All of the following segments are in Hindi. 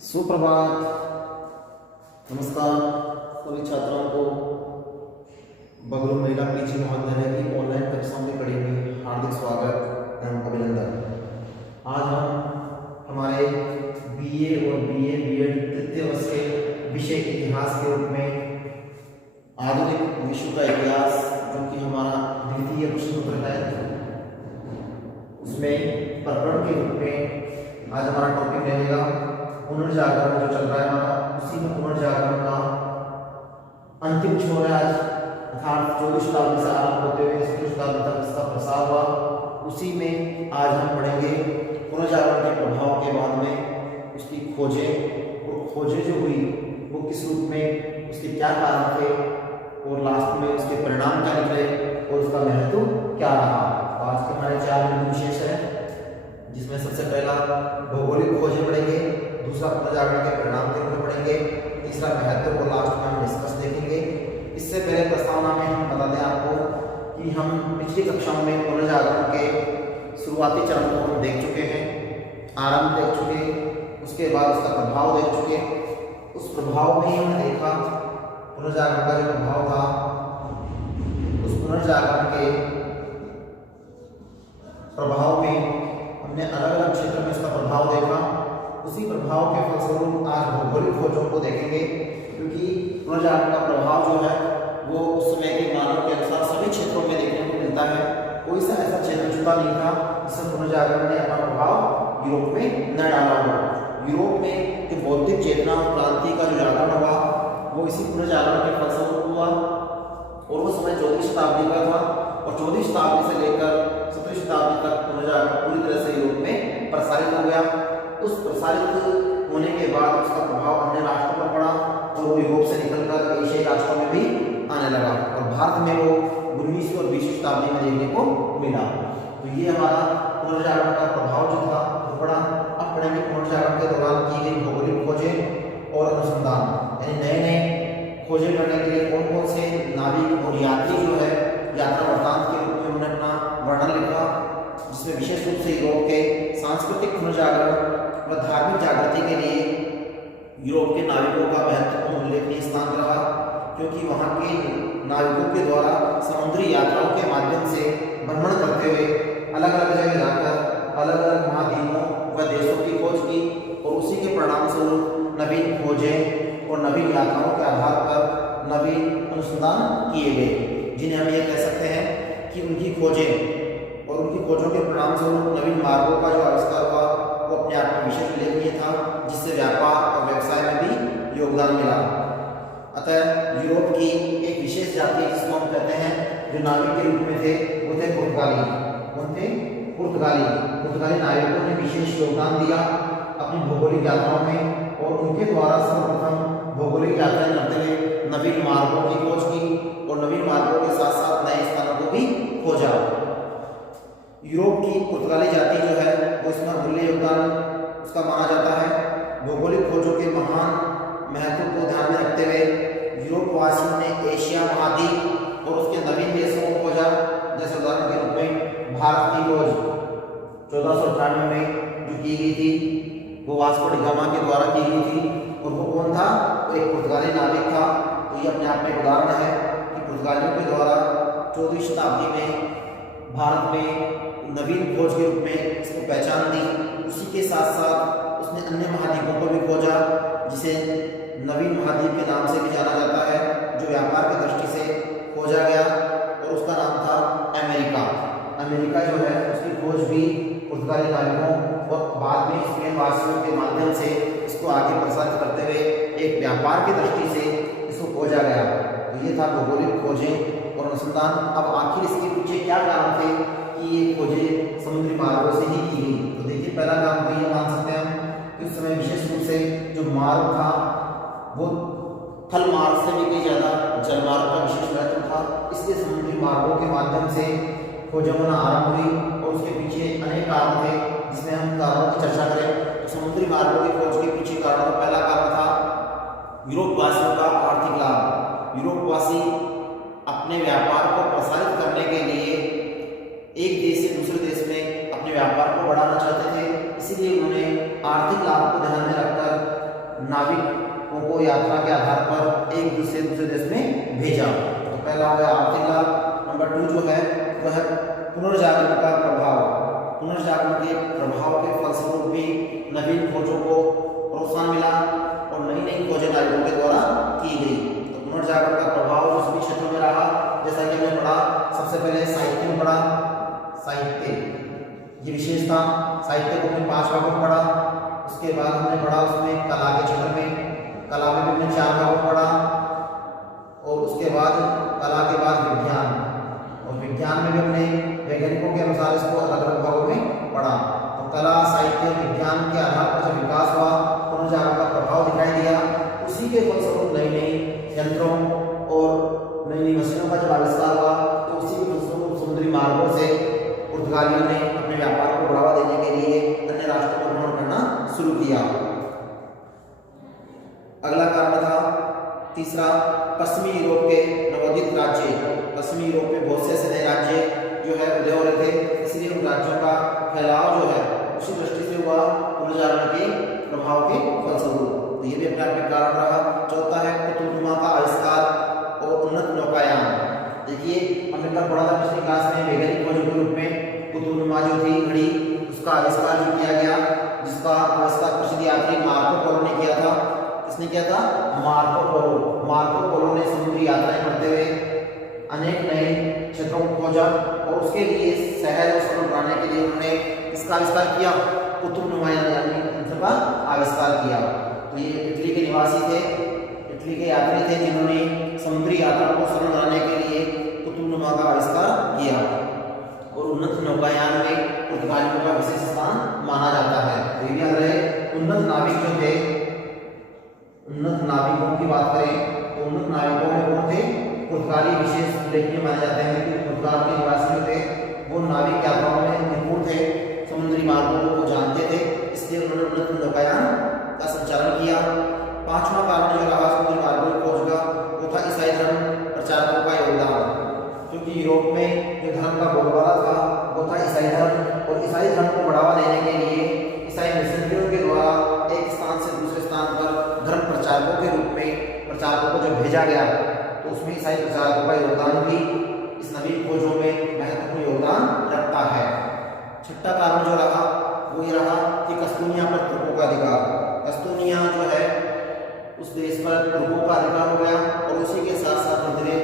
सुप्रभात। नमस्कार सभी छात्राओं को बगरू महिला पीजी महाविद्यालय की ऑनलाइन कक्षाओं में पढ़े हुए हार्दिक स्वागत एवं अभिनंदन। आज हम हमारे बीए और बीएड तृतीय वर्ष के विषय इतिहास के रूप में आधुनिक विश्व का इतिहास, जो कि हमारा द्वितीय प्रश्न पत्र है, उसमें प्रकरण के रूप में आज हमारा टॉपिक रहेगा पुनर्जागरण। जो चल रहा है हमारा, उसी में पुनर्जागरण का अंतिम छोर है आज, अर्थात 14वीं शताब्दी से आरंभ होते हुए 16वीं शताब्दी तक इसका प्रसार हुआ। उसी में आज हम पढ़ेंगे पुनर्जागरण के प्रभाव के बाद में उसकी खोजें, और खोजें जो हुई वो किस रूप में, उसके क्या कारण थे, और लास्ट में उसके परिणाम क्या निकले और उसका महत्व क्या रहा। तो आज के हमारे 4 बिंदु विशेष है, जिसमें सबसे पहला भौगोलिक खोजें पढ़ेंगे, दूसरा पुनर्जागरण के परिणाम के रूप में पढ़ेंगे, तीसरा महत्व और लास्ट में हम डिस्कस देखेंगे। इससे पहले प्रस्तावना में हम बता दें आपको कि हम पिछली कक्षाओं में पुनर्जागरण के शुरुआती चरण को हम देख चुके हैं, आरंभ देख चुके, उसके बाद उसका प्रभाव देख चुके। उस प्रभाव में ही हमने देखा पुनर्जागरण का जो प्रभाव था, उस पुनर्जागरण के प्रभाव में हमने अलग अलग क्षेत्र में इसका प्रभाव देखा। उसी प्रभाव के फलस्वरूप आज भौगोलिक खोजों को देखेंगे, क्योंकि पुनर्जागरण का प्रभाव जो है वो उस समय के मानव के अनुसार सभी क्षेत्रों में देखने को मिलता है। कोई सा ऐसा क्षेत्र छूटा नहीं था जिसमें पुनर्जागरण ने अपना प्रभाव यूरोप में न डाला हो। यूरोप में जो बौद्धिक चेतना और क्रांति का जो जागरण हुआ वो इसी पुनर्जागरण के फलस्वरूप हुआ, और वो समय 14वीं शताब्दी का था, और 14वीं शताब्दी से लेकर 17वीं शताब्दी तक पुनर्जागरण पूरी तरह से यूरोप में प्रसारित हो गया। उस प्रसारित होने के बाद उसका प्रभाव अन्य राष्ट्रों पर पड़ा, और वो यूरोप से निकलकर एशियाई राष्ट्रों में भी आने लगा, और भारत में वो 19वीं और 20वीं शताब्दी में देखने को मिला। तो ये हमारा पुनर्जागरण का प्रभाव जो था वो पड़ा। अब पढ़ेंगे पुनर्जागरण के दौरान की गई भौगोलिक खोजें और अनुसंधान, यानी नए नए खोजें करने के लिए कौन कौन से नाविक और यात्री जो है यात्रा वृत्तांत के रूप में उन्होंने अपना वर्णन लिखा, जिसमें विशेष रूप से यूरोप के सांस्कृतिक पुनर्जागरण व धार्मिक जागृति के लिए यूरोप के नाविकों का महत्वपूर्ण उल्लेखनीय स्थान रहा, क्योंकि वहाँ के नाविकों के द्वारा समुद्री यात्राओं के माध्यम से भ्रमण करते हुए अलग अलग जगह जाकर अलग अलग महाद्वीपों व देशों की खोज की, और उसी के परिणाम स्वरूप नवीन खोजें और नवीन यात्राओं के आधार पर नवीन अनुसंधान किए गए, जिन्हें हम ये कह सकते हैं कि उनकी खोजें और उनकी खोजों के परिणाम स्वरूप नवीन मार्गों का जो आविष्कार हुआ वो अपने आप में विशेष उल्लेखनीय था, जिससे व्यापार और व्यवसाय में भी योगदान मिला। अतः यूरोप की एक विशेष जाति जिसको हम कहते हैं जो नाविक के रूप में थे, वो थे पुर्तगाली। कौन थे? पुर्तगाली। पुर्तगाली नाविकों ने विशेष योगदान दिया अपनी भौगोलिक यात्राओं में, और उनके द्वारा सर्वप्रथम भौगोलिक यात्राएं करते हुए नवीन मार्गों की खोज की, और नवीन मार्गों के साथ साथ नए स्थानों को भी खोजा। यूरोप की पुर्तगाली जाति जो है वो इसमें अमूल्य योगदान उसका माना जाता है। भौगोलिक खोजों के महान महत्व को ध्यान में रखते हुए यूरोप वासियों ने एशिया महाद्वीप और उसके नवीन देशों को खोजा। जैसे उदाहरण के रूप में भारत की खोज 1498 में जो की गई थी वो वास्को डी गामा के द्वारा की गई थी, और वो कौन था? वो एक पुर्तगाली नाविक था। तो ये अपने आप में उदाहरण है कि पुर्तगालियों के द्वारा 14वीं शताब्दी में भारत में नवीन खोज के रूप में इसको पहचान दी। उसी के साथ साथ उसने अन्य महाद्वीपों को भी खोजा, जिसे नवीन महाद्वीप के नाम से भी जाना जाता है, जो व्यापार की दृष्टि से खोजा गया, और उसका नाम था अमेरिका। अमेरिका जो है उसकी खोज भी पुर्तगाली नाविकों और बाद में स्पेन वासियों के माध्यम से इसको आगे प्रसारित करते हुए एक व्यापार की दृष्टि से इसको खोजा गया। तो ये था भौगोलिक खोजें और अनुसंधान। अब आखिर इसके पीछे क्या कारण थे कि ये खोजें समुद्री मार्गों से ही की गई? तो देखिए, पहला काम तो ये मान सकते हैं हम कि उस समय विशेष रूप से जो मार्ग था वो थल मार्ग से भी कहीं ज़्यादा जल मार्ग का विशेष महत्व था, इसलिए समुद्री मार्गों के माध्यम से खोजें होना आरंभ हुई, और उसके पीछे अनेक कारण थे। जिसमें हम कारणों की चर्चा करें तो समुद्री मार्गों की खोज के पीछे कारणों का पहला कारण था यूरोप वासियों का आर्थिक लाभ। यूरोप वासी अपने व्यापार को प्रसारित करने के लिए एक देश से दूसरे देश में अपने व्यापार को बढ़ाना चाहते थे, इसीलिए उन्होंने आर्थिक लाभ को ध्यान में रखकर नाविकों को यात्रा के आधार पर एक देश से दूसरे देश में भेजा। तो पहला हो गया आर्थिक लाभ। नंबर 2 जो है वह पुनर्जागरण का प्रभाव। पुनर्जागरण के प्रभाव के फलस्वरूप भी नवीन खोजों को प्रोत्साहन मिला और नई नई खोजें नाविकों के द्वारा की गई। तो पुनर्जागरण का प्रभाव उस भी क्षेत्रों में रहा, जैसा कि हमने पढ़ा सबसे पहले साहित्य में पढ़ा। साहित्य ये विशेषता, साहित्य को हमने 5 भागों में पढ़ा। उसके बाद हमने पढ़ा उसमें कला के क्षेत्र में, कला में भी हमने 4 भागों में पढ़ा। और उसके बाद कला के बाद विज्ञान, और विज्ञान में भी हमने वैज्ञानिकों के अनुसार इसको अलग अलग भागों में पढ़ा। तो कला, साहित्य, विज्ञान के आधार पर जब विकास हुआ, पुनर्जागरण का प्रभाव दिखाई दिया, उसी के फलस्वरूप नई नई यंत्रों और नई नई मशीनों का जब आविष्कार हुआ, तो उसी के फलस्वरूप समुद्री मार्गों से पुर्तगालियों ने अपने व्यापार को बढ़ावा देने के लिए अन्य राष्ट्रों पर भ्रमण करना शुरू किया। अगला कारण था तीसरा, पश्चिमी यूरोप के नवोदित राज्य। पश्चिमी यूरोप में बहुत से ऐसे नए राज्य जो है उदय हो रहे थे, इसलिए उन राज्यों का फैलाव जो है उसी दृष्टि से हुआ पुनर्जागरण के प्रभाव के फलस्वरूप। तो ये भी अपने आप में कारण रहा। चौथा है कुतुबनुमा का आविष्कार और उन्नत नौकायान। देखिए हमने कल पढ़ा था पिछली क्लास में, वैज्ञानिक खोज के रूप में कुतुबनुमा जो थी घड़ी, उसका आविष्कार जो किया गया, जिसका आविष्कार प्रसिद्ध यात्री मार्को पोलो ने किया था। किसने किया था? Marco Polo. मार्को पोलो ने समुद्री यात्राएं करते हुए अनेक नए क्षेत्रों को खोजा और उसके लिए शहर और शहर बनाने के लिए उन्होंने इसका आविष्कार किया, कुतुबनुमा यानी यंत्र का आविष्कार किया। तो ये इटली के निवासी थे, इटली के यात्री थे, जिन्होंने समुद्री यात्रा को सरल बनाने के लिए कुतुबनुमा का आविष्कार किया। और उन्नत नौकायान में पुर्तगालियों का विशेष स्थान माना जाता है। तो ये याद रहे, उन्नत नाविक जो थे, उन्नत नाविकों की बात करें तो उन्नत नाविकों में कौन थे? पुर्तगाली विशेष उल्लेखनीय माने जाते हैं कि पुर्तगाल के निवासी जो थे वो नाविक यात्राओं में निपुण थे, समुद्री मार्गों को जानते थे, इसलिए उन्होंने उन्नत नौकायान का संचालन किया। 5वां कारण जो रहा समुद्री मार्गों की खोज का, वो था ईसाई धर्म प्रचारकों का योगदान। क्योंकि यूरोप में जो धर्म का बोलबाला था वो था ईसाई धर्म, और ईसाई धर्म को बढ़ावा देने के लिए ईसाई मिशनरियों के द्वारा एक स्थान से दूसरे स्थान पर धर्म प्रचारकों के रूप में प्रचारकों को जब भेजा गया, तो उसमें ईसाई प्रचारकों का योगदान भी इस नवीन खोजों में महत्वपूर्ण योगदान रखता है। 6ठा कारण जो रहा वो ये रहा कि कस्तूनिया पर तुर्कों का अधिकार। कस्तूनिया जो है उस देश पर तुर्कों का अधिकार हो गया, और उसी के साथ साथ धीरे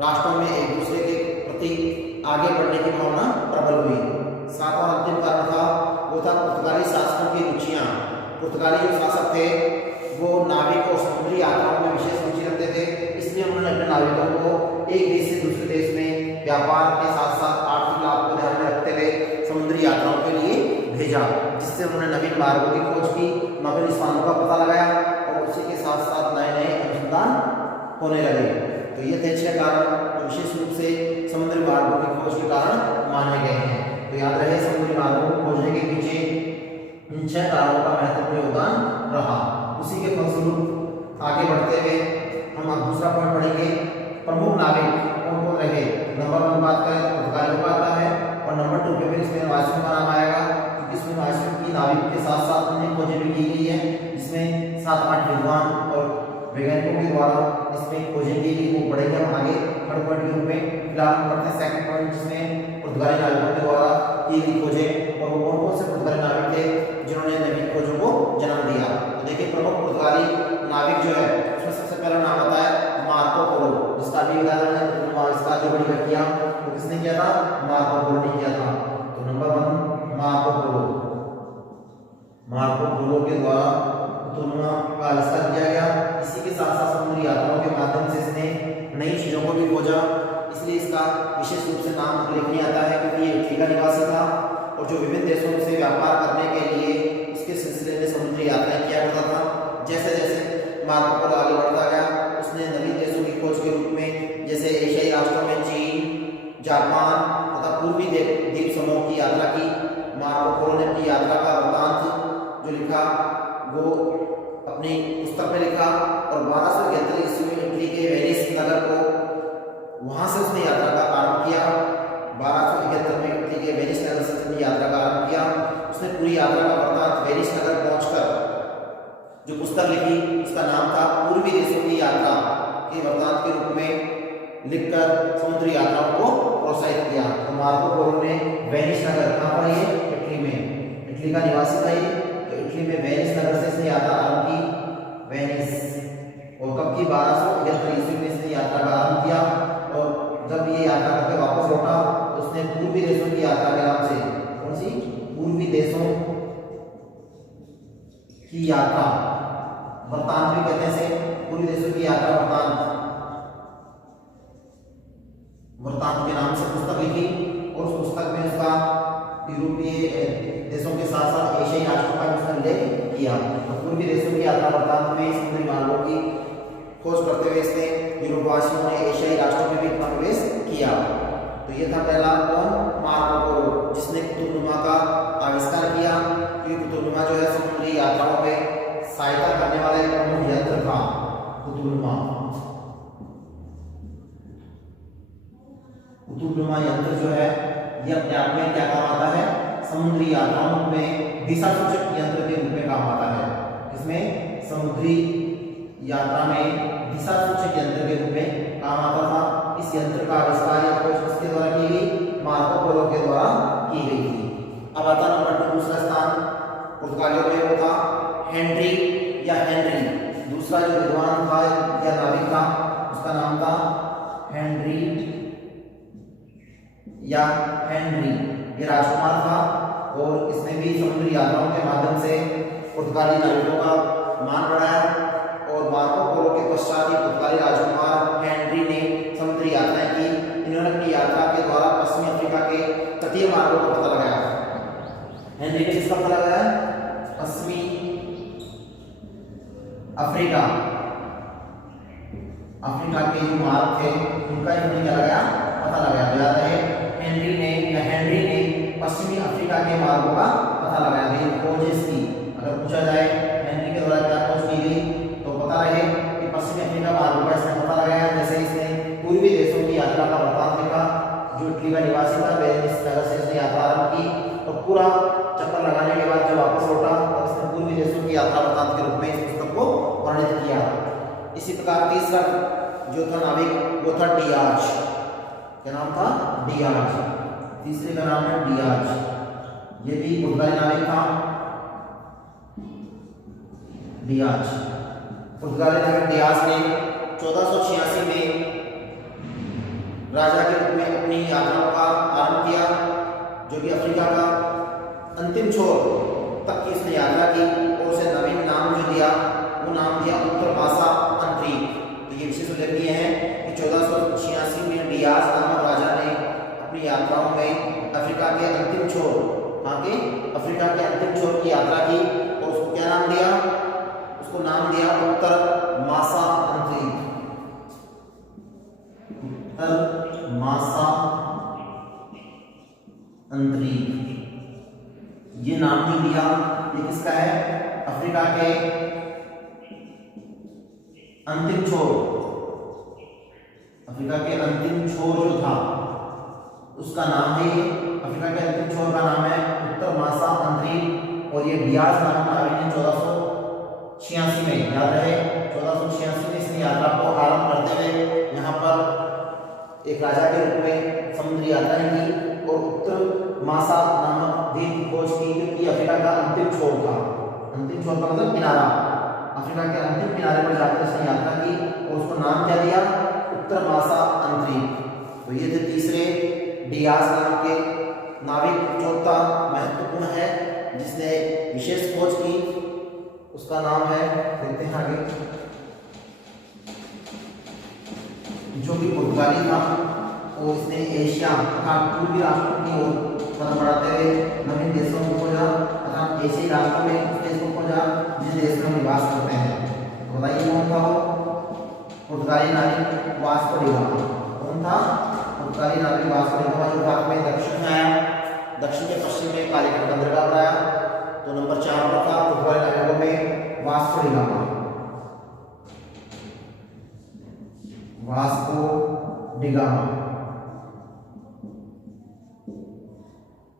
राष्ट्रों में एक दूसरे के प्रति आगे बढ़ने की भावना प्रबल हुई। 7वां अंतिम कारण था वो था पुर्तगाली शासकों की रुचियाँ। पुर्तगाली जो शासक थे वो नाविक और समुद्री यात्राओं में विशेष रुचि रखते थे, इसलिए उन्होंने अपने नाविकों को एक देश से दूसरे देश में व्यापार के साथ साथ आर्थिक लाभ को ध्यान में रखते हुए समुद्री यात्राओं के लिए भेजा, जिससे उन्होंने नवीन मार्गों की खोज की, नवीन स्थानों का पता लगाया, और उसी के साथ साथ नए नए अनुसंधान होने लगे। तो ये थे 6 कारण जो विशेष रूप से समुद्री मार्गों की खोज के कारण माने गए हैं। तो याद रहे, समुद्री मार्गों को खोजने के पीछे इन 6 कारणों का महत्वपूर्ण योगदान रहा। उसी के फलस्वरूप आगे बढ़ते हुए हम अब दूसरा पॉइंट पढ़ेंगे, प्रमुख नाविक कौन कौन रहे। नंबर 1 बात करें तो पुर्तगालियों का आता है, और नंबर 2 पे फिर इसमें वाइसरॉय का नाम आएगा, क्योंकि इसमें वाइसरॉय की नाविक के साथ साथ अन्य खोजें भी की गई है, जिसमें 7-8 विद्वान और वैज्ञानिकों के द्वारा इसमें खोजें की गई। वो बढ़ेंगे हम आगे थर्ड पॉइंट के रूप में। फिलहाल हम पढ़ते हैं सेकंड पॉइंट, जिसमें पुर्तगाली नाविकों के द्वारा की गई खोजें, और वो कौन कौन से पुर्तगाली नाविक थे जिन्होंने नवीन खोजों को जन्म दिया। तो देखिए, प्रमुख पुर्तगाली नाविक जो है उसमें सबसे पहला नाम आता है मार्को पोलो, जिसका भी उदाहरण है इसका जो बड़ी किया वो किसने किया था? मार्को पोलो ने किया था। तो number 1 Marco Polo. Marco Polo के द्वारा कुतुबनुमा का आविष्कार किया गया। इसी के साथ साथ समुद्री यात्राओं के माध्यम से इसने नई चीजों को भी खोजा, इसलिए इसका विशेष रूप से नाम उल्लेखनीय आता है, क्योंकि ये इटली का निवासी था और जो विभिन्न देशों से व्यापार करने के लिए उसके सिलसिले में समुद्री यात्राएं किया करता था। जैसे जैसे मार्को पोलो आगे बढ़ता गया, उसने नवीन देशों की खोज के रूप में जैसे एशियाई राष्ट्रों में चीन, जापान तथा पूर्वी द्वीप समूह की यात्रा की। मार्को पोलो ने अपनी यात्रा का वृत्तांत जो लिखा वो अपनी पुस्तक में लिखा, और 1271 ईस्वी में इटली के वेनिस नगर को वहां से उसने यात्रा का आरंभ किया। 1271 में इटली के वेनिस नगर से अपनी यात्रा का आरंभ किया। उसने पूरी यात्रा का वृत्तांत वेनिस नगर पहुंचकर जो पुस्तक लिखी उसका नाम था पूर्वी देशों की यात्रा के वृत्तांत के रूप में लिखकर समुद्री यात्राओं को प्रोत्साहित किया। तो मार्को पोलो ने वेनिस नगर, कहाँ पर ये, इटली में, इटली का निवासी था ये, तो इटली में वेनिस नगर से इसने यात्रा आरंभ की, वेनिस, और कब की 1271 ईस्वी में इसने यात्रा का आरंभ किया। और जब ये यात्रा करके वापस लौटा तो उसने पूर्वी देशों की यात्रा के नाम से, कौन सी, पूर्वी देशों की यात्रा वृत्तांत भी कहते हैं, पूर्वी देशों की यात्रा वृत्तांत के नाम से पुस्तक लिखी। और उस पुस्तक में उसका यूरोपीय देशों के साथ साथ एशियाई राष्ट्रों का उसने उल्लेख किया। तो पूर्वी देशों की यात्रा वृत्तांत में समुद्री मार्गों की खोज करते हुए इसने यूरोपवासियों ने एशियाई राष्ट्रों में भी अपना प्रवेश किया। तो ये था पहला कौन, मार्को पोलो, जिसने कुतुबनुमा का आविष्कार किया। क्योंकि कुतुबनुमा जो है समुद्री यात्राओं में सहायता करने वाला एक प्रमुख यंत्र था कुतुबनुमा। कुतुबनुमा यंत्र जो है ये अपने आप में क्या काम आता है, समुद्री यात्राओं में दिशा सूचक यंत्र के रूप में काम आता है। इसमें समुद्री यात्रा में दिशा सूचक यंत्र के रूप में काम आता था। इस यंत्र का आविष्कार या खोज किसके द्वारा की गई, मार्को पोलो के द्वारा की गई थी। अब आता नंबर 2, दूसरा स्थान पुर्तगालियों में वो था हेनरी या हेनरी। दूसरा जो विद्वान था या नाविक था उसका नाम था हेनरी या हेनरी। ये राजकुमार था और इसने भी समुद्री यात्राओं के माध्यम से पुर्तगाली नाविकों का मान बढ़ाया। और मार्को पोलो के पश्चात ही पुर्तगाली राजकुमार हेनरी ने समुद्री यात्राएं की। इन्होंने अपनी यात्रा के द्वारा पश्चिमी अफ्रीका के तटीय मार्गों का पता लगाया। हेनरी ने किसका पता लगाया, पश्चिमी अफ्रीका के जो मार्ग थे उनका इन्होंने क्या लगाया, पता लगाया। याद रहे हेनरी ने पश्चिमी अफ्रीका के मार्गों का पता लगाया। ये खोज इसकी अगर पूछा जाए हेनरी के द्वारा क्या खोज की गई तो पता रहे कि पश्चिमी अफ्रीका मार्गों का इसने पता लगाया। जैसे इसने पूर्वी देशों की यात्रा का वृत्तांत लिखा, जो इटली का निवासी था वेनिस नगर से इसने यात्रा आरंभ की। तो पूरा चक्कर लगाने के बाद जब वापस लौटा तो इसने पूर्वी देशों की यात्रा वृत्तांत के रूप में इस पुस्तक को वर्णित किया। इसी प्रकार तीसरा जो था नाविक वो था डियाज। क्या नाम था, डियाज। तीसरे का नाम है डियाज। ये भी पुर्तगाली नाविक था, डियाज। पुर्तगाली नाविक डियाज ने 1486 में राजा के रूप में अपनी यात्राओं का आरंभ किया, जो कि अफ्रीका का अंतिम छोर तक की इसने यात्रा की। और उसे नवीन नाम जो दिया वो नाम दिया उत्तर मासा अंतरिक। तो ये विशेष उल्लेखनीय है कि 1486 में डियाज नामक राजा ने अपनी यात्राओं में अफ्रीका के अंतिम छोर, आगे अफ्रीका के अंतिम छोर की यात्रा की। और उसको क्या नाम दिया, उसको नाम दिया उत्तर मासा अंतरिक। उत्तर मासा अंतरिक ये नाम जो दिया ये किसका है, अफ्रीका के अंतिम छोर, अफ्रीका के अंतिम छोर जो था उसका नाम है ये। अफ्रीका के अंतिम छोर का नाम है उत्तर मासा अंतरिक। और ये डियाज नामक नाविक ने 1486 में, याद रहे 1486 में इसने यात्रा को आरंभ करते हुए यहाँ पर एक राजा के रूप में समुद्री यात्राएं की और उत्तर मासा नामक द्वीप की खोज की, क्योंकि अफ्रीका का अंतिम छोर था। अंतिम छोर का मतलब किनारा, अफ्रीका के अंतिम किनारे पर जाकर इसने यात्रा की और उसको नाम क्या दिया, उत्तर मासा अंतरिक। तो ये थे तीसरे डियाज नाम के नाविक। चौथा महत्वपूर्ण है जिसने विशेष खोज की, उसका नाम है, देखते हैं आगे, जो कि पुर्तगाली था। और इसने एशिया तथा पूर्वी राष्ट्रों की ओर कदम बढ़ाते हुए नवीन देशों को खोजा तथा एशियाई राष्ट्रों में उस देश को खोजा जिस देश में निवास करते हैं। तो बताइए कौन था वो, पुर्तगाली नाविक वास्को डी गामा। कौन था, पुर्तगाली नाविक वास्को डी गामा, जो भारत में दक्षिण में आया, दक्षिण के पश्चिम में कालीकट बंदरगाह बनाया। तो नंबर 4 पर था पुर्तगाली नाविकों में Vasco D gamma. Vasco D gamma,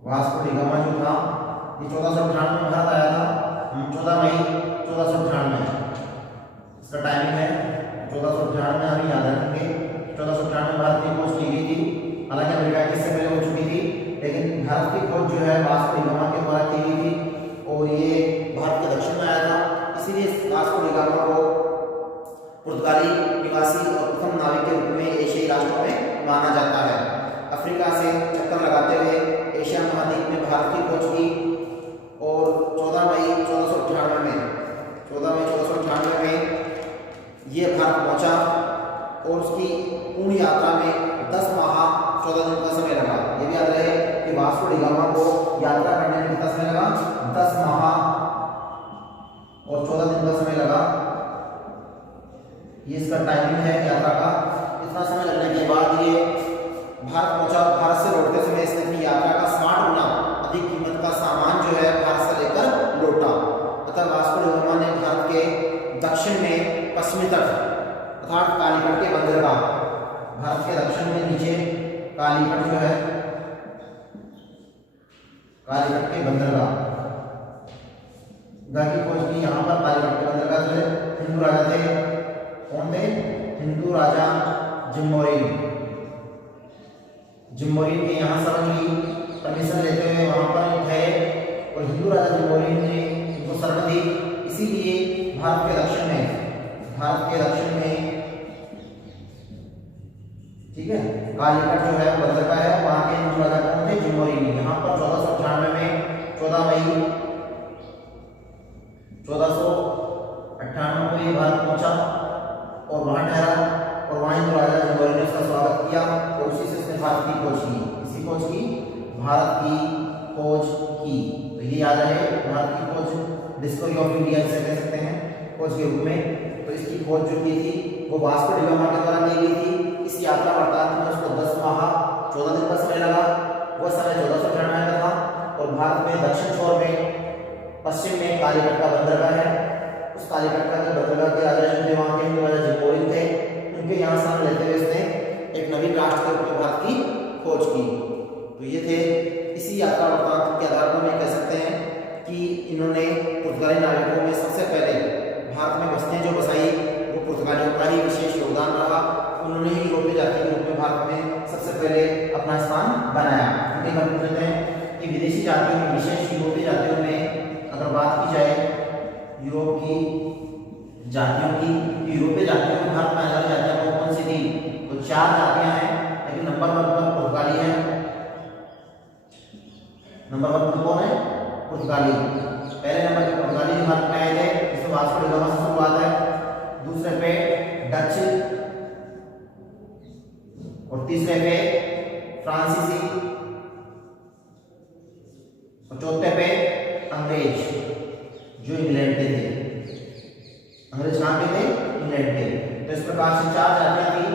Vasco D gamma जो था ये 1498 में भारत आया था, 14 मई 1498। गामा को पुर्तगाली निवासी और प्रथम नाविक के रूप में एशियाई राष्ट्रों में माना जाता है। अफ्रीका से चक्कर लगाते हुए एशिया महाद्वीप में भारत की खोज की और 14 मई 1498 में ये भारत पहुंचा और उसकी पूर्ण यात्रा में 10 माह 14 दिन का समय लगा। ये भी याद रहे कि वास्को डी गामा को यात्रा करने में कितना समय लगा, 10 माह और 14 दिन का समय लगा। ये इसका टाइमिंग है यात्रा का। इतना समय लगने के बाद ये भारत पहुंचा। भारत से लौटते समय इसने अपनी यात्रा का 60 गुना अधिक कीमत का सामान जो है भारत से लेकर लौटा। अतः वास्को डी गामा ने भारत के दक्षिण में पश्चिमी तट अर्थात कालीकट के बंदरगाह, भारत के दक्षिण में नीचे कालीकट जो है, कालीकट के बंदरगाह की खोज की। यहाँ पर कालीकट के बंदरगाह जो है हिंदू राजा थे। कौन थे? हिंदू राजा जिम्बोरिन के यहाँ समझ ली, परमिशन लेते हुए वहां पर गए और हिंदू राजा जिम्बोरिन ने उनको शरण दी। इसीलिए भारत के दक्षिण में ठीक है कालीकट जो है बंदरगाह है, वहां के हिंदू राजा कौन थे? जिम्बोरिन। यहाँ पर 1498 में 14 मई 1498 को ये भारत पहुंचा और वहां ठहरा और वहां हिंदू राजा जिम्बोरिन ने उसका स्वागत किया और उसी से उसने भारत की खोज की। इसी खोज की भारत की खोज की। तो ये याद रहे, भारत की खोज डिस्कवरी ऑफ इंडिया से कह सकते हैं खोज के रूप में। तो इसकी खोज जो की थी वो वास्को डी गामा के द्वारा की गई थी। इस यात्रा वार्तालाप में उसको 10 माह 14 दिन का समय लगा। वह समय 1498 का था और भारत में दक्षिण छोर में पश्चिम में कालीकट का बंदरगाह है। उस कालीकट का जो बंदरगाह के राजा जो थे वहां के हिंदू राजा जिम्बोरिन थे, उनके यहाँ स्थान लेते हुए इसने एक नवीन राष्ट्र के रूप में भारत की खोज की। तो ये थे इसी यात्रा वार्तालाप के आधार पर हम कह सकते हैं कि इन्होंने पुर्तगाली नाविकों में सबसे पहले भारत में बस्तियां जो बसाई वो पुर्तगालियों का ही विशेष योगदान रहा। उन्होंने ही यूरोपीय जाति के रूप में भारत में सबसे पहले अपना स्थान बनाया। क्योंकि हम कहते हैं कि विदेशी जातियों में, विशेष यूरोपीय जातियों में अगर बात की जाए यूरोप की जातियों की, यूरोपीय जातियों में भारत में आने वाली जातियां कौन सी थी? तो 4 जातियां हैं, लेकिन नंबर 1 पर पुर्तगाली है। नंबर 1 पर कौन है? पुर्तगाली। पहले नंबर पे पुर्तगाली भारत में आए थे, इसमें वास्को डी गामा से शुरुआत है। दूसरे पे डच और तीसरे पे फ्रांसीसी और चौथे पे अंग्रेज जो इंग्लैंड के थे। अंग्रेज कहाँ के थे? इंग्लैंड के। तो इस प्रकार से 4 जातियां थी।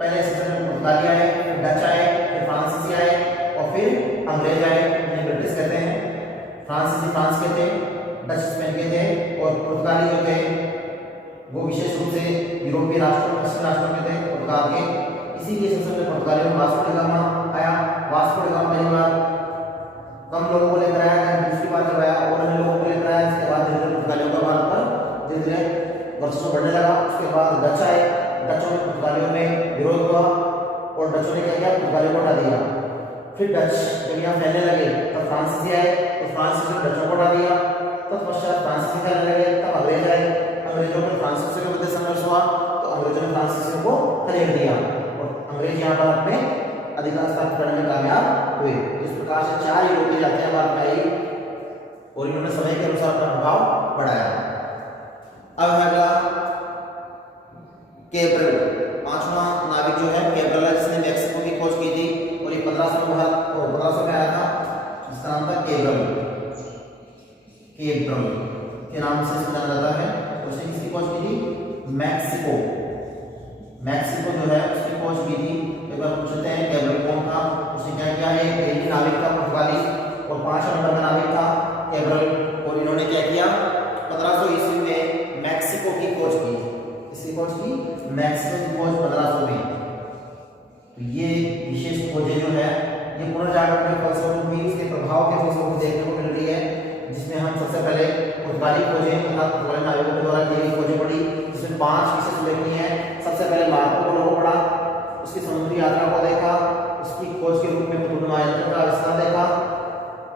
पहले सबसे पहले पुर्तगाली आए, फिर डच आए, फिर फ्रांसीसी आए और फिर अंग्रेज आए। इन्हें ब्रिटिश कहते हैं। फ्रांसीसी फ्रांस के थे, डच स्पेन के थे और पुर्तगाली जो थे वो विशेष रूप से यूरोपीय राष्ट्रों, पश्चिमी राष्ट्रों के थे, पुर्तगाल के। इसीलिए सबसे पहले पुर्तगाली में वास्को डी गामा आया। वास्को डी गामा पहली बार कम लोगों को लेकर आया, दूसरी बार जब आया और अन्य लोगों को लेकर आया। इसके बाद धीरे धीरे पुर्तगालियों का भारत पर धीरे धीरे वर्चस्व बढ़ने लगा। उसके बाद डच आए, डचों ने पुर्तगालियों में विरोध हुआ और डचों ने क्या किया? पुर्तगालियों को हटा दिया। फिर डच जब यहाँ फैलने लगे तब फ्रांसीसी आए, तो फ्रांसीसी ने डचों को हटा दिया। तत्पश्चात फ्रांसीसी फैलने लगे, तब अंग्रेज आए। अंग्रेजों में फ्रांसीसी के मध्य संघर्ष हुआ तो अंग्रेजों ने फ्रांसीसी को खदेड़ दिया और अंग्रेज यहाँ पर अपने अधिकार स्थापित करने में कामयाब हुए। इस प्रकार से 4 यूरोपीय जातियां भारत में आई और इन्होंने समय के अनुसार अपना प्रभाव बढ़ाया। अब है अगला कैब्रल, 5वां नाविक जो है कैब्रल, जिसने मैक्सिको की खोज की थी और ये 1500 में आया था। इसका नाम था कैब्रल के नाम से जाना जाता है। उसने किसकी खोज की थी? मैक्सिको जो है उसकी खोज की थी। एक बार पूछते हैं कैब्रल कौन था? उसने क्या किया? एक नाविक था पुर्तगाली और 5 नंबर का नाविक था कैब्रल और इन्होंने क्या किया? 1500 ईस्वी में मैक्सिको की खोज की। इसकी खोज की मैक्सिको की खोज 1500 में। तो ये विशेष खोजें जो है ये पुनर्जागरण के फलस्वरूप भी, इसके प्रभाव के फलस्वरूप देखने को मिल रही है। जिसमें हम सबसे पहले पुर्तगाली खोजें तथा पुर्तगाली नाविकों के द्वारा की गई खोजें पढ़ी, जिसमें 5 विशेष उल्लेखनीय है। सबसे पहले मार्को पोलो को पढ़ा, उसकी समुद्री यात्रा को देखा, उसकी खोज के रूप में पुतुलमा यंत्र का आविष्कार देखा।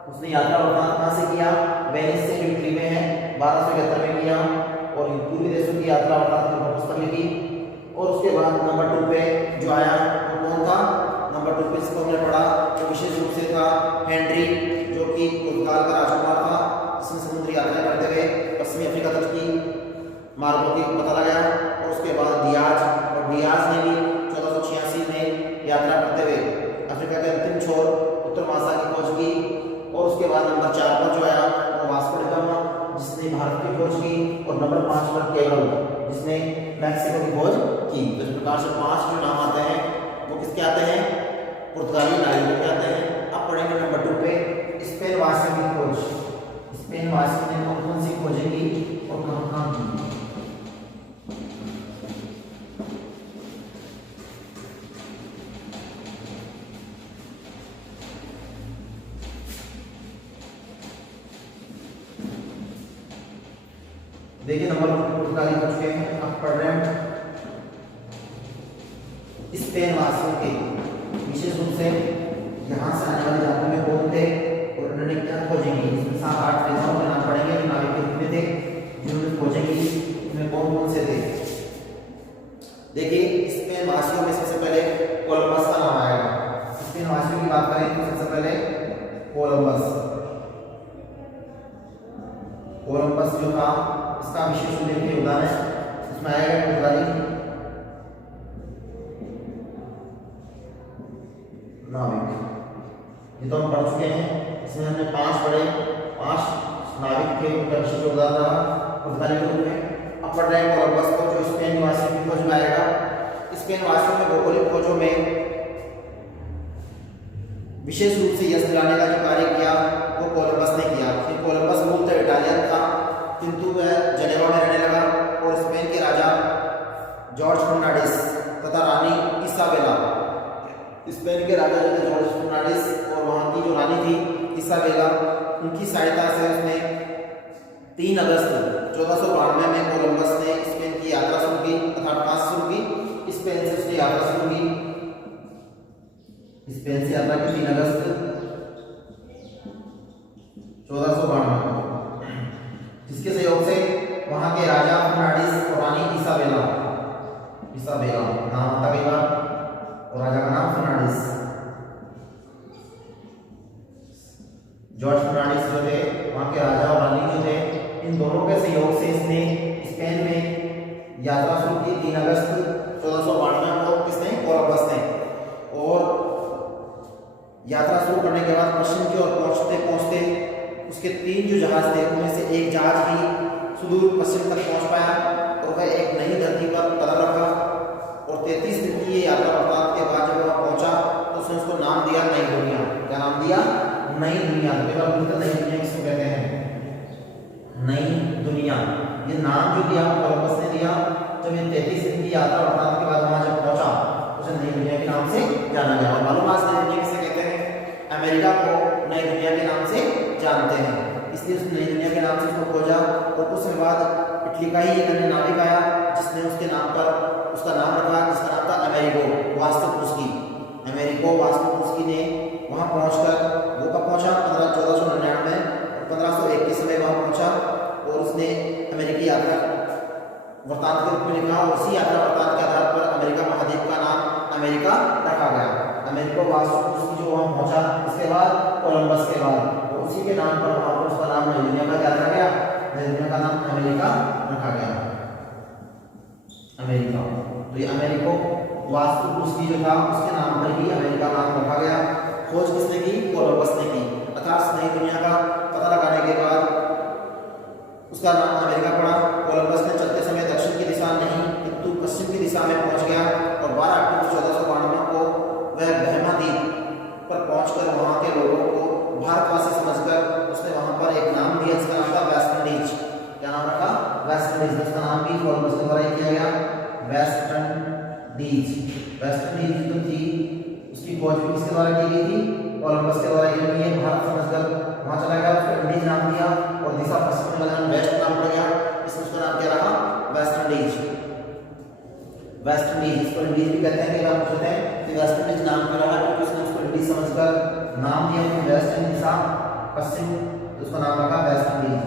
उसने यात्रा वर्णन कहाँ से किया? वेनिस से, जो इटली में है, 1271 में किया और पूर्वी देशों की यात्रा अर्थात पुस्तक लिखी। और उसके बाद नंबर 2 पे जो आया वो कौन था? नंबर 2 पे इसको हमने पढ़ा तो विशेष रूप से था हेनरी, जो कि पुर्तगाल का राजकुमार था, जिसने समुद्री यात्रा करते हुए पश्चिमी अफ्रीका तक की मार्गों की पता लगाया। और उसके बाद डियाज, और डियाज ने भी 1486 में यात्रा करते हुए अफ्रीका के अंतिम छोर उत्तर महासागर की खोज की। और उसके बाद नंबर 4 पर जो आया वो वास्को डी गामा, जिसने भारत की खोज की। और नंबर 5 पर केवल, जिसने मैक्सिको की खोज की। तो इस प्रकार से 5 जो नाम आते हैं वो किसके आते हैं? पुर्तगाली नाविकों के आते हैं। अब पढ़ेंगे नंबर 2 पे स्पेन वासियों की खोज। स्पेन वासियों ने कौन सी खोजें की और कहाँ की? देखिए नंबर पुर्तगाली खोज के अब पढ़ रहे हैं स्पेन वासियों के, विशेष रूप से यहाँ से आने वाले जातों में कौन थे और उन्होंने क्या खोजेंगे। इसमें 7-8 देशों के नाम पढ़ेंगे जो नाविक के रूप में थे, जिन्होंने खोजेंगे। इसमें कौन कौन से थे? देखिए स्पेन वासियों में सबसे पहले कोलंबस का नाम आएगा। स्पेन वासियों की बात करें तो सबसे पहले कोलंबस जो था इसका विशेष उल्लेखनीय योगदान है। इसमें आएगा पुर्तगाली नाविक, ये तो हम पढ़ चुके हैं। इसमें हमने 5 पढ़े, 5 नाविक थे, उनका विशेष योगदान रहा पुर्तगाली के रूप में। अब पढ़ रहे हैं कोलंबस को, जो स्पेन निवासियों की खोज में आएगा। स्पेन वासियों में भौगोलिक खोजों में विशेष रूप से यश दिलाने का जो कार्य किया वो कोलंबस ने किया। फिर कोलंबस मूलतः इटालियन था, किंतु वह जेनेवा में रहने लगा और स्पेन के राजा जॉर्ज फर्नांडिस तथा रानी इसाबेला, स्पेन के राजा जो थे जॉर्ज फर्नांडिस और वहाँ की जो रानी थी इसाबेला, उनकी सहायता से उसने 3 अगस्त 1492 में कोलंबस ने स्पेन की यात्रा शुरू की, अर्थात कहाँ से शुरू की? स्पेन से उसने यात्रा शुरू की। स्पेन से यात्रा की 3 अगस्त 1492, जिसके सहयोग से वहां के राजा फर्नांडिस और रानी इसाबेला नाम था कई बार, और राजा का नाम फर्नांडिस, जॉर्ज फर्नांडिस जो थे वहां के राजा और रानी जो थे, इन दोनों के सहयोग से इसने स्पेन में यात्रा शुरू की 3 अगस्त 1492 को। किसने? कोलंबस ने। और यात्रा शुरू करने के बाद पश्चिम की ओर पहुंचते पहुंचते उसके 3 जो जहाज थे उनमें से एक जहाज ही सुदूर पश्चिम तक पहुंच पाया और वह एक नई धरती पर कदम रखा। और 33 दिन की ये यात्रा बर्ताव के बाद जब वह पहुंचा तो उसने उसको नाम दिया नई दुनिया। क्या नाम दिया? नई दुनिया। नई दुनिया किसको कहते हैं? नई दुनिया। ये नाम जो दिया कोलंबस ने दिया। जब ये 33 दिन की यात्रा बर्ताव के बाद वहां जब पहुंचा उसे नई दुनिया के नाम से जाना गया। और मालूम आज नई दुनिया किसे कहते हैं? अमेरिका को नई दुनिया के नाम से जानते हैं, इसलिए उसने नई दुनिया के नाम से उसको खोजा। और कुछ समय बाद इटली का ही एक अन्य नाविक आया जिसने उसके नाम पर उसका नाम रखा, जिसका नाम था अमेरिको वास्तुपुस्की। अमेरिको वास्तुपुस्की ने वहां पहुंचकर वो कब पहुंचा? 1499 और 1501 के समय वहां पहुंचा और उसने अमेरिकी यात्रा वृत्तांत के रूप में लिखा। और उसी यात्रा वृत्तांत के आधार पर अमेरिका महाद्वीप का नाम अमेरिका रखा गया। अमेरिको वास्तुपुस्की जो वहां पहुंचा, इसके बाद कोलंबस के बाद तो उसी के नाम पर वहां पर उसका नाम नई दुनिया का क्या रखा गया? नई दुनिया का नाम अमेरिका रखा गया। अमेरिका, तो ये अमेरिको वास्तुपुस्की जो था उसके नाम पर ही अमेरिका नाम रखा गया। खोज किसने की? कोलंबस ने की। अर्थात नई दुनिया का पता लगाने के बाद उसका नाम अमेरिका पड़ा। कोलंबस ने चलते समय दक्षिण की दिशा नहीं किंतु पश्चिम की दिशा में पहुंच गया और 12 अक्टूबर 1492 को वह बहमा द्वीप पर पहुंचकर वहां के लोगों को भारतवासी समझकर उसने वहां पर एक नाम दिया जिसका नाम था वेस्ट इंडीज। क्या नाम रखा? West Indies. इसका नाम भी कोलंबस के द्वारा किया गया, वेस्ट इंडीज। वेस्ट इंडीज जो थी उसकी खोज भी किसके द्वारा की गई थी? कोलंबस के द्वारा। ये भारत समझकर वहां चला गया, उसको इंडीज नाम दिया और दिशा पश्चिम में लगा वेस्ट नाम पड़ गया। इसमें उसका नाम क्या रहा? West Indies. वेस्ट इंडीज, इसको इंडीज भी कहते हैं। कई बार पूछते हैं कि वेस्ट इंडीज नाम क्यों रहा? क्योंकि उसने उसको इंडीज समझकर नाम दिया कि वेस्ट इंडीज दिशा पश्चिम, तो उसका नाम रखा वेस्ट इंडीज।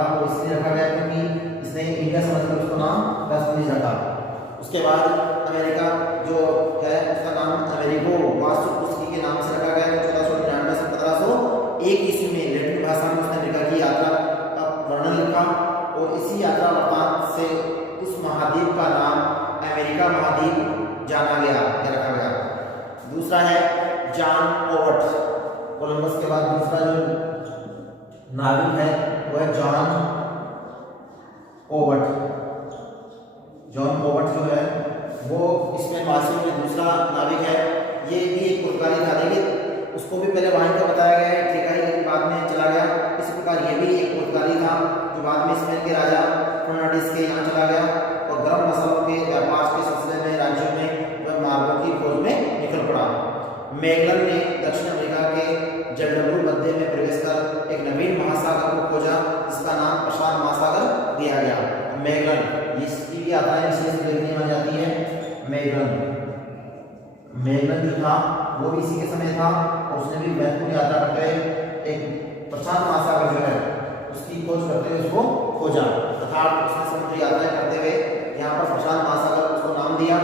रखा, वो इसलिए रखा गया क्योंकि इसने इंडिया समझकर उसको नाम वेस्ट इंडीज रखा। उसके बाद अमेरिका जो है उसका नाम अमेरिको वास्तुपुस्की के नाम से रखा गया। 1499 से 1501 ईस्वी में लैटिन भाषा में उसने अमेरिका की यात्रा का वर्णन लिखा और इसी यात्रा वृत्तांत से उस महाद्वीप का नाम अमेरिका महाद्वीप जाना गया या रखा गया। दूसरा है जॉन पोवर्ट। कोलंबस के बाद दूसरा जो नाविक है वो है जॉन पोवर्ट। जॉन पोवर्ट जो है वो इसमें वासियों में दूसरा नाविक है। ये भी एक पुर्तगाली था, लेकिन उसको भी पहले वहीं का बताया गया है, लेकिन बाद में चला गया। इस प्रकार ये भी एक पुर्तगाली था जो बाद में स्पेन के राजा फर्नांडिस के यहाँ चला गया और गर्म मसालों के व्यापार के सिलसिले में राज्यों में वह मार्गों की खोज में निकल पड़ा। मैगलन ने दक्षिण अमेरिका के जलडमरू मध्य में प्रवेश कर एक नवीन महासागर को खोजा जिसका नाम प्रशांत महासागर दिया गया। मैगलन इसकी भी यात्राएं विशेष देखने में जाती है। मैगलन जो था वो भी इसी के समय था और उसने भी महत्वपूर्ण यात्रा करते हुए एक प्रशांत महासागर जो है उसकी खोज करते हुए उसको खोजा, अर्थात उसने समुद्री यात्राएं करते हुए यहाँ पर प्रशांत महासागर उसको नाम दिया।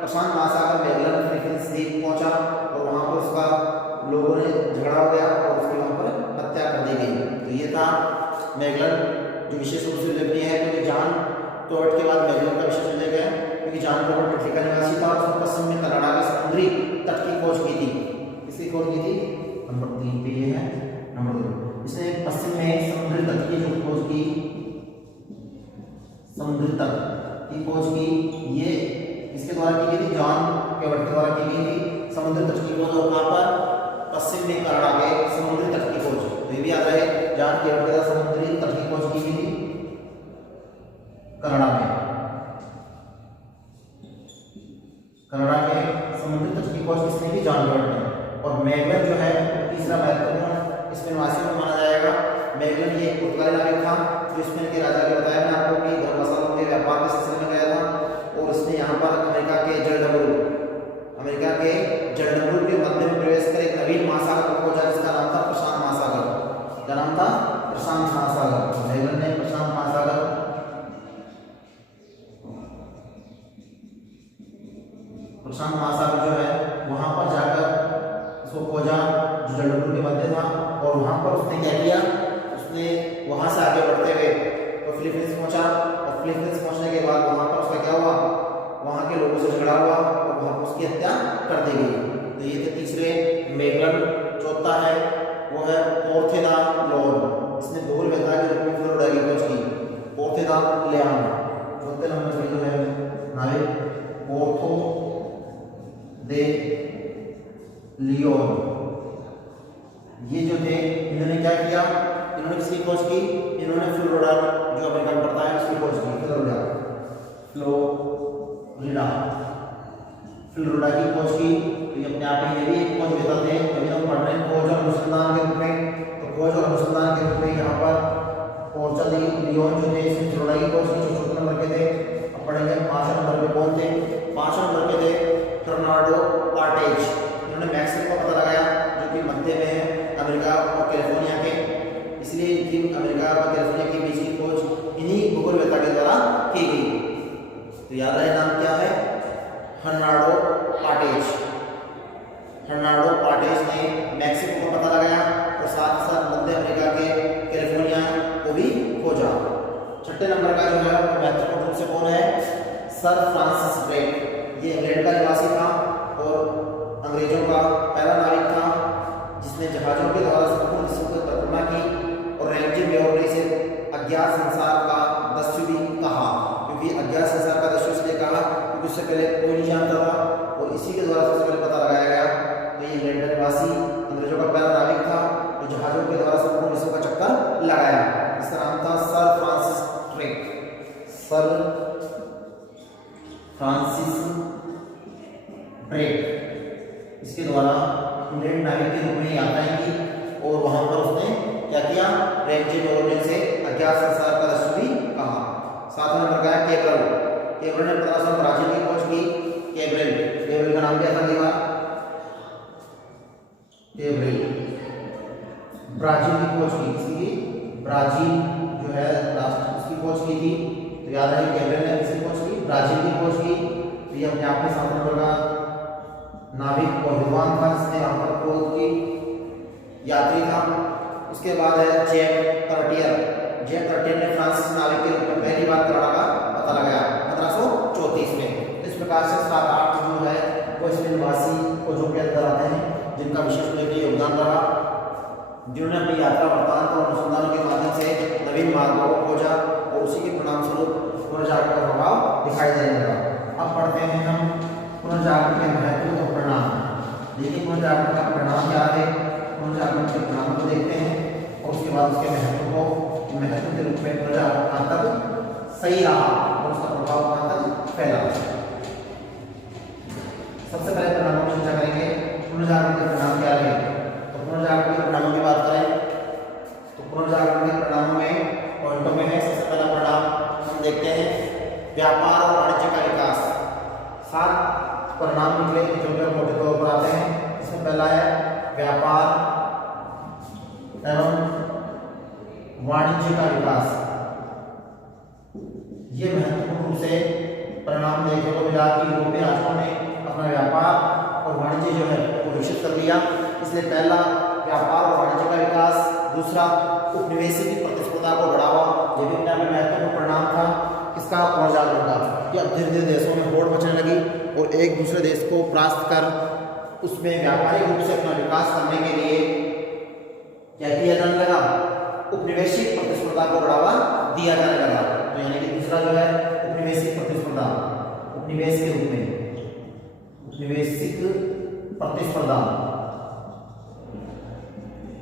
प्रशांत महासागर मैगलन फिलीपींस द्वीप पहुंचा और वहाँ पर उसका लोगों ने झगड़ा हो गया और उसकी वहाँ पर हत्या कर दी गई। तो ये था मैगलन जो विशेष रूप से उल्लेखनीय है, क्योंकि जॉन पोवर्ट के बाद मैगलन का विशेष उल्लेख है क्योंकि जॉन पोवर्ट अफ्रीका निवासी था और उसने पश्चिम में कनाडा के समुद्री तट की खोज की थी। किसकी खोज की थी? नंबर 3 पे ये है। नंबर 2 इसने पश्चिम में समुद्री तट की जो खोज की, समुद्री तट की खोज की, ये इसके द्वारा की गई थी, जॉन पोवर्ट के द्वारा की गई थी। समुद्री तट की खोज और कहाँ पर? पश्चिम में कनाडा के समुद्री तट की खोज। तो ये भी याद रहे, जॉन पोवर्ट के द्वारा समुद्री तट की खोज की गई थी कनाडा में। कनाडा के समुद्री तट की खोज किसने की? जॉन पोवर्ट ने। और मैगलन जो है तीसरा महत्वपूर्ण स्पेन वासियों में माना जाएगा। मैगलन ये पुर्तगाली नाविक था जो स्पेन के राजा के बताया मैंने आपको कि गर्म मसालों के व्यापार के सिलसिले में गया था और इसने यहाँ पर अमेरिका के जलडमरू के मध्य में प्रवेश कर एक नवीन महासागर को खोजा जिसका नाम था प्रशांत महासागर। क्या नाम था? प्रशांत महासागर। मैगलन ने प्रशांत महासागर जो है वहां पर जाकर उसको खोजा जो जलडमरू के मध्य था और वहां पर उसने क्या किया? उसने वहां से आगे बढ़ते हुए तो फिलीपींस पहुंचा और फिलीपींस पहुंचने के बाद वहां पर उसका क्या हुआ? वहां के लोगों से झगड़ा हुआ और वहां पर उसकी हत्या कर दी गई। तो ये थे तीसरे मैगलन। चौथा है वो है पोर्थेदा लोन। इसने भूगोल वेत्ता के रूप में फ्लोरिडा की खोज की। पोर्थेदा लियान चौथे नंबर पे जो है नाविक पोर्थो दे लियोन। ये जो थे इन्होंने क्या किया? इन्होंने किसकी खोज की? इन्होंने फ्लोरिडा जो अमेरिका में पड़ता है उसकी खोज की। फ्लोरिडा की खोज की। तो ये अपने आप में ये भी एक खोज वेता थे। जब हम पढ़ रहे हैं खोज और अनुसंधान के रूप में, तो खोज और अनुसंधान के रूप में यहाँ पर पोर्चा दी लियोन जो थे इसने फ्लोरिडा की खोज की। चौथे नंबर के थे। अब पढ़ेंगे 5 नंबर पे कौन थे? 5 नंबर के थे फर्नांडो कार्टेज। इन्होंने मैक्सिको का पता लगाया जो कि मध्य में है अमेरिका और कैलिफोर्निया के, इसलिए इनकी अमेरिका और कैलिफोर्निया के बीच की खोज इन्हीं भूगोलवेत्ता के द्वारा की गई। तो याद रहे नाम क्या है? Fernando Cortes. फर्नांडो कार्टेज ने मैक्सिको का पता लगाया और साथ साथ मध्य अमेरिका के कैलिफोर्निया को भी खोजा। छठे नंबर का जो है महत्वपूर्ण रूप से कौन है? Sir Francis Drake. ये इंग्लैंड का निवासी था और अंग्रेजों का पहला नाविक था जिसने जहाजों के द्वारा संपूर्ण विश्व की परिक्रमा की और रैंजी ब्योर ने इसे अज्ञात संसार का दस्यु भी कहा। क्योंकि अज्ञात संसार का दस्यु इसलिए कहा क्योंकि उससे पहले कोई नहीं जानता था और इसी के द्वारा सबसे पहले पता लगाया गया। तो ये इंग्लैंड का निवासी अंग्रेजों का पहला नाविक था जो जहाजों के द्वारा संपूर्ण विश्व का चक्कर लगाया। इसका नाम था sir Francis Drake. Sir Francis Drake. इसके द्वारा इंग्लैंड नाविक के रूप में यात्राएं की और वहां पर उसने क्या किया? रैंजी ब्योर से अज्ञात संसार का दस्यु भी कहा। 7वां नंबर का है केब्रल। केब्रल ने 1500 ब्राजील की खोज की। केब्रल का नाम क्या था? केब्रल ब्राजील की खोज की। इसकी ब्राजील जो जो है लास्ट उसकी खोज की थी, तो याद रहे गैब्रियल ने किसकी खोज की, ब्राजील की खोज की। तो ये अपने आप में 7 नंबर का नाविक और विद्वान था जिसने यहाँ पर खोज की, यात्री था। उसके बाद है जैक कर्टियर। जैक कर्टियर ने फ्रांसीसी नाविक के रूप में पहली बार कनाडा का पता लगाया 1534 में। इस प्रकार से 7-8 जो है वो इसमें निवासी खोजों के अंदर आते हैं जिनका विशेष उल्लेखनीय योगदान रहा, जिन्होंने अपनी यात्रा वृत्तांत और अनुसंधानों के माध्यम से नवीन मार्गों को खोजा और उसी के परिणाम स्वरूप पुनर्जागरण का प्रभाव दिखाई देने लगा। अब पढ़ते हैं हम पुनर्जागरण के महत्व और परिणाम। देखिए पुनर्जागरण का परिणाम क्या है, पुनर्जागरण के परिणाम को देखते हैं और उसके बाद उसके महत्व के रूप में पुनर्जागरण कहाँ तक सही रहा और उसका प्रभाव कहाँ तक फैला। सबसे पहले परिणामों की चर्चा करेंगे, पुनर्जागरण के परिणाम क्या रहे। तो पुनर्जागरण के परिणामों की बात करें तो पुनर्जागरण के परिणामों में पॉइंटों में है, सबसे पहला परिणाम हम देखते हैं व्यापार और वाणिज्य का विकास। 7 परिणाम निकले जो कि मोटे तौर पर आते हैं। इसमें पहला है व्यापार एवं वाणिज्य का विकास। ये महत्वपूर्ण रूप से परिणाम देखने को मिला कि यूरोपीय राष्ट्रों ने अपना व्यापार और वाणिज्य जो है वो विकसित कर लिया। इसलिए पहला व्यापार और वाणिज्य का विकास, दूसरा उपनिवेशी की प्रतिस्पर्धा को बढ़ावा, ये भी अपने महत्वपूर्ण परिणाम था इसका पुनर्जागरण का, कि अब धीरे धीरे देशों में होड़ मचने लगी और एक दूसरे देश को परास्त कर उसमें व्यापारिक रूप से अपना विकास करने के लिए क्या किया जाने लगा, उपनिवेशी प्रतिस्पर्धा को बढ़ावा दिया जाने लगा। तो यानी कि दूसरा जो है उपनिवेशी प्रतिस्पर्धा, उपनिवेश के रूप में उपनिवेशिक प्रतिस्पर्धा,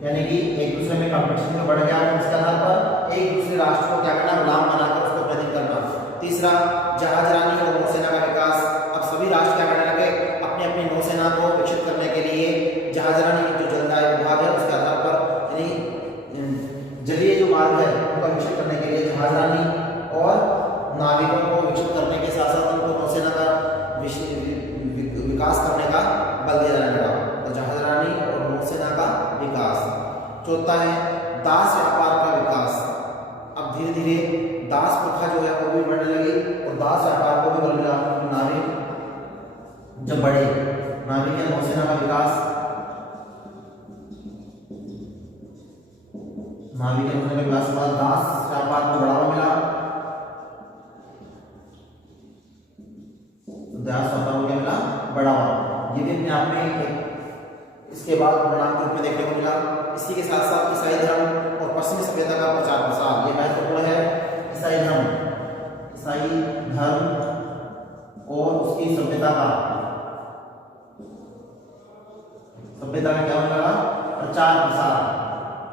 यानी कि एक दूसरे में कंपटीशन में बढ़ गया, उसके आधार पर एक दूसरे राष्ट्र को क्या करना, गुलाम बनाकर उसको प्रदीप करना। तीसरा जहाजरानी और नौसेना का विकास। अब सभी राष्ट्र क्या करने लगे, अपनी अपनी नौसेना को विकसित करने के लिए जहाजरानी जो जलदाय विभाग है उसके आधार पर, यानी जलीय जो मार्ग है उनका विकसित करने के लिए जहाजरानी और नाविकों को विकसित करने के साथ साथ उनको नौसेना का विकास करने का बल दिया जाने लगा। तो जहाजरानी और नौसेना का विकास। चौथा है दास व्यापार का विकास। अब धीरे धीरे दास प्रथा जो है वो भी बढ़ने लगी और दास व्यापार को भी बल मिला। नाविक जब बढ़े, नाविक या नौसेना का विकास, नाविक या नौसेना के विकास के बाद दास व्यापार को बढ़ावा मिला, दास व्यापार को क्या मिला, बढ़ावा। ये भी अपने आप में इसके बाद परिणाम के रूप में देखने को मिला। इसी के साथ साथ ईसाई धर्म और पश्चिमी सभ्यता का प्रचार प्रसार, ये महत्वपूर्ण है। ईसाई धर्म और उसकी सभ्यता का क्या होने लगा, प्रचार प्रसार।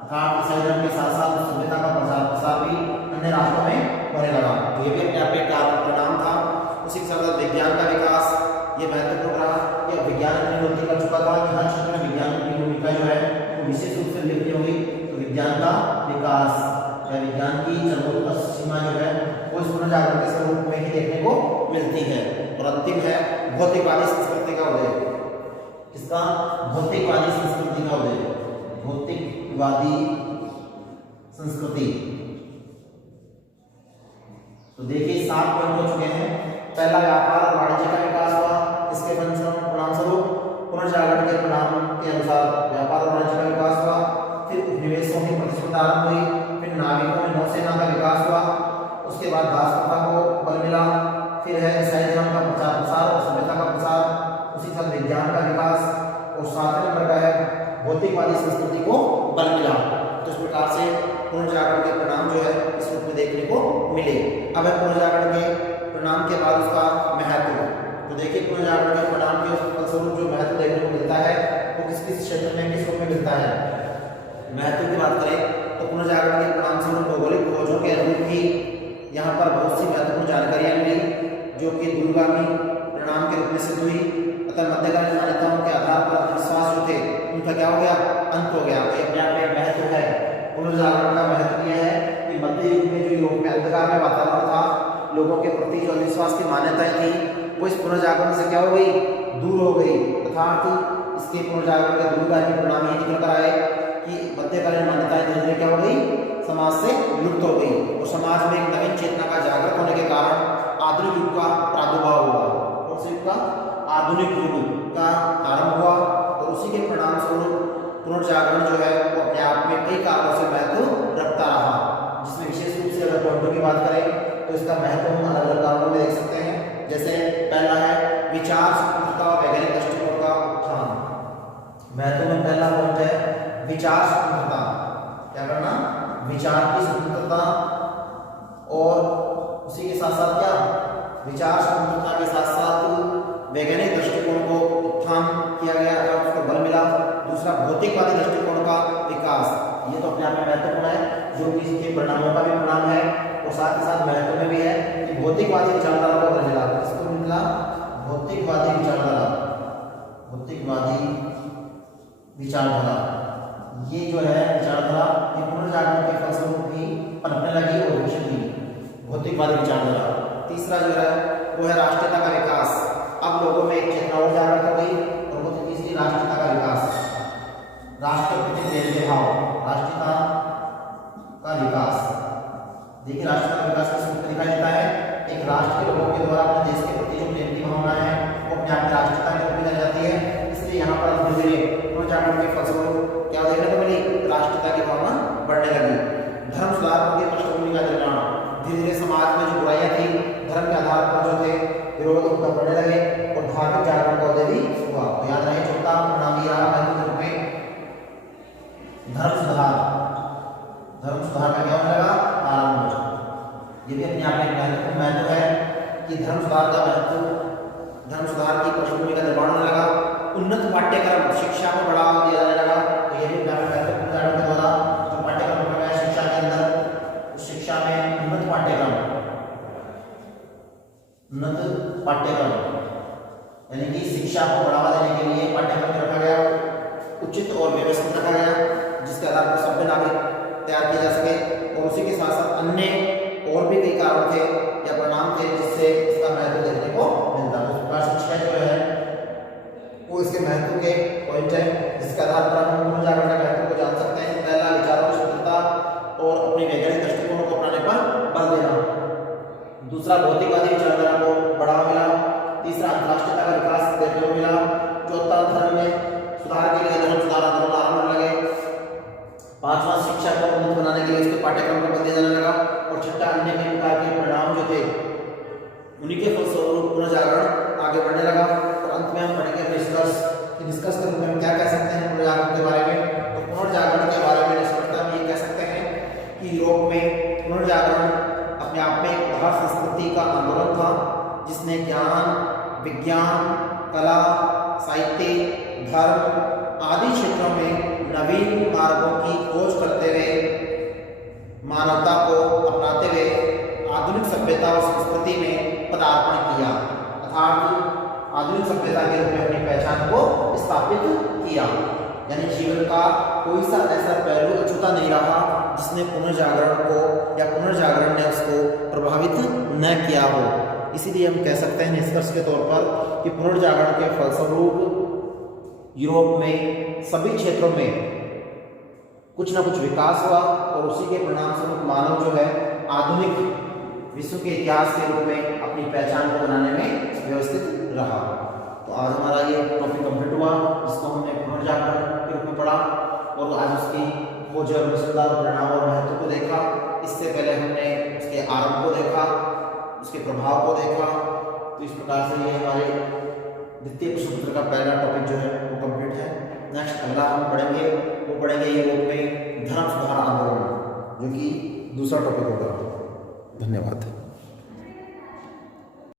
अर्थात ईसाई धर्म के साथ साथ सभ्यता का प्रचार प्रसार भी अन्य राष्ट्रों में होने लगा। तो ये भी अपने आप में कारण परिणाम था। उसी के साथ विज्ञान का विकास, ये महत्वपूर्ण रहा कि विज्ञान अपनी उन्नति कर चुका था कि हर क्षेत्र में विज्ञान की भूमिका जो है वो विशेष रूप से उल्लेखनीय होगी। तो विज्ञान का विकास या विज्ञान की सर्वोत्कृष्ट सीमा जो है वो इस पुनर्जागरण के स्वरूप में ही देखने को मिलती है। और अंतिम है भौतिकवादी संस्कृति का उदय। इसका भौतिकवादी संस्कृति का उदय, भौतिकवादी संस्कृति। तो देखिए 7 पॉइंट हो चुके हैं। पहला व्यापार और वाणिज्य का विकास हुआ, इसके परिणाम स्वरूप पुनर्जागरण के परिणाम के अनुसार व्यापार और वाणिज्य का विकास हुआ। फिर उपनिवेशों की प्रतिस्पर्धा आरंभ हुई, फिर नाविकों में नौसेना का विकास हुआ, उसके बाद दास प्रथा को बल मिला, फिर है ईसाई धर्म का प्रचार प्रसार और सभ्यता का प्रसार, उसी के साथ विज्ञान का विकास, और 7वें नंबर का है भौतिकवादी संस्कृति को बल मिला। तो इस प्रकार से पुनर्जागरण के परिणाम जो है इस रूप में देखने को मिले। अब है पुनर्जागरण के परिणाम के बाद उसका महत्व। तो देखिए पुनर्जागरण के परिणाम के फलस्वरूप जो महत्व देखने को मिलता है वो किस किस क्षेत्र में किस रूप में मिलता है। महत्व की बात करें तो पुनर्जागरण के परिणाम स्वरूप भौगोलिक खोजों के अनुरूप ही यहाँ पर बहुत सी महत्वपूर्ण जानकारियां मिली जो कि दूरगामी परिणाम के रूप में सिद्ध हुई। अतः मध्यकालीन मान्यताओं के आधार पर अंधविश्वास जो थे उनका क्या हो गया, अंत हो गया। तो अपने आप में महत्व है। पुनर्जागरण का महत्व यह है कि मध्य युग में जो यूरोप में अंधकार में वातावरण था, लोगों के प्रति जो अंधविश्वास की मान्यताएं थी वो इस पुनर्जागरण से क्या हो गई, दूर हो गई। अर्थात इसके पुनर्जागरण के दूरगामी परिणाम ये निकल कर आए कि मध्यकालीन मान्यताएं धीरे धीरे क्या हो गई, समाज से लुप्त हो गई। जो है वो अपने आप में कई कारणों से महत्व रखता रहा, जिसमें विशेष रूप से अगर पॉइंटों की बात करें तो इसका महत्व हम अलग अलग कारणों में देख सकते हैं। जैसे पहला है विचार स्वतंत्रता और वैज्ञानिक दृष्टिकोण का उत्थान। महत्व में पहला पॉइंट है विचार स्वतंत्रता। क्या करना? विचार की स्वतंत्रता, और उसी के साथ साथ क्या, विचार स्वतंत्रता के साथ साथ वैज्ञानिक दृष्टिकोण को उत्थान किया गया और उसको बल मिला। दूसरा भौतिकवादी दृष्टिकोण का विकास, ये तो अपने आप में महत्वपूर्ण है, जो कि इसके परिणामों का भी परिणाम है और साथ ही साथ महत्व में भी है कि भौतिकवादी विचारधारा को बल मिला। इसको मिला भौतिकवादी विचारधारा। भौतिकवादी विचारधारा ये जो है विचारधारा ये पुनर्जागरण के फलस्वरूप ही पनपने लगी और विकसित हुई, भौतिकवादी विचारधारा। तीसरा जो है वो है राष्ट्रीयता का विकास। अब लोगों में एक चेतना और जागृत हो गई और वो तीसरी राष्ट्रीयता का विकास, राष्ट्र के प्रति प्रेम भाव, राष्ट्रीयता का विकास। देखिए राष्ट्रीयता का विकास किस रूप में दिखाई देता है? एक राष्ट्र के लोगों के द्वारा अपने देश के प्रति जो प्रेम की भावना है वो अपने आप राष्ट्रीयता के रूप में जानी जाती है। इसलिए यहाँ पर धीरे धीरे पुनर्जागरण के फलस्वरूप क्या देखने को मिली? राष्ट्रीयता की भावना बढ़ने लगी। धर्म सुधार के पृष्ठभूमि का निर्माण, धीरे धीरे समाज में जो बुराइयां थी धर्म के आधार पर जो थे विरोध उनका बढ़ने लगे और धार्मिक जागरण का उदय भी हुआ। तो याद रहे चौथा परिणाम ये रहा महत्व के रूप में धर्म सुधार। धर्म सुधार का क्या होने लगा? आरंभ। ये भी अपने आप में महत्वपूर्ण महत्व है कि धर्म सुधार का महत्व, धर्म सुधार की पृष्ठभूमि का निर्माण होने लगा। उन्नत पाठ्यक्रम, शिक्षा को बढ़ावा दिया जाने लगा। तो ये भी महत्वपूर्ण जागरण के द्वारा जो पाठ्यक्रम रखा गया शिक्षा के अंदर, उस शिक्षा में उन्नत पाठ्यक्रम, उन्नत पाठ्यक्रम यानी कि शिक्षा को बढ़ावा देने के लिए पाठ्यक्रम रखा गया, उचित और व्यवस्थित रखा गया, जिसके आधार पर सभ्य नागरिक तैयार किए जा सके। और उसी के साथ साथ अन्य और भी कई कारण थे या परिणाम थे जिससे इसका महत्व देखने को मिलता है। उस प्रकार शिक्षा जो है वो इसके महत्व के पॉइंट है, जिसके आधार पर हम पुनर्जागरण के महत्व को जान सकते हैं। पहला विचारों की स्वतंत्रता और अपनी वैज्ञानिक दृष्टिकोण को अपनाने पर बल देना। दूसरा भौतिकवादी विचारधारा को बढ़ावा मिला। तीसरा अंतरराष्ट्रीयता का विकास देखने को मिला। चौथा धर्म में सुधार के लिए धर्म सुधार आंदोलन आरंभ लगे। पांचवा शिक्षा को उन्नत बनाने के लिए उसके पाठ्यक्रम को बदल दिया जाने लगा। और छठा अन्य कई प्रकार के परिणाम जो थे उन्हीं के फलस्वरूप पुनर्जागरण आगे बढ़ने लगा। और अंत में हम पढ़ेंगे निष्कर्ष के रूप में हम क्या कह सकते हैं पुनर्जागरण के बारे में। तो पुनर्जागरण के बारे में निष्कर्षता हम ये कह सकते हैं कि यूरोप में पुनर्जागरण अपने आप में एक बाहर संस्कृति का आंदोलन था, जिसने ज्ञान, विज्ञान, कला, साहित्य, धर्म आदि क्षेत्रों में नवीन मार्गों की खोज करते हुए मानवता को अपनाते हुए आधुनिक सभ्यता और संस्कृति में पदार्पण किया, अर्थात आधुनिक सभ्यता के रूप में अपनी पहचान को स्थापित किया। यानी जीवन का कोई सा ऐसा पहलू अछूता नहीं रहा जिसने पुनर्जागरण को या पुनर्जागरण ने उसको प्रभावित न किया हो। इसीलिए हम कह सकते हैं निष्कर्ष के तौर पर कि पुनर्जागरण के फलस्वरूप यूरोप में सभी क्षेत्रों में कुछ न कुछ विकास हुआ और उसी के परिणाम स्वरूप मानव जो है आधुनिक विश्व के इतिहास के रूप में अपनी पहचान को बनाने में व्यवस्थित रहा। तो आज हमारा ये टॉपिक कंप्लीट हुआ, जिसको हमने पुनर्जागरण के रूप में पढ़ा और आज उसकी खोज और विशेषता और परिणाम और महत्व को देखा। इससे पहले हमने उसके आरंभ को देखा, उसके प्रभाव को देखा। तो इस प्रकार से ये हमारे द्वितीय प्रश्नपत्र का पहला टॉपिक जो है वो कंप्लीट है। नेक्स्ट अगला हम पढ़ेंगे यूरोप में धर्म सुधार आंदोलन, जो कि दूसरा टॉपिक होगा। धन्यवाद।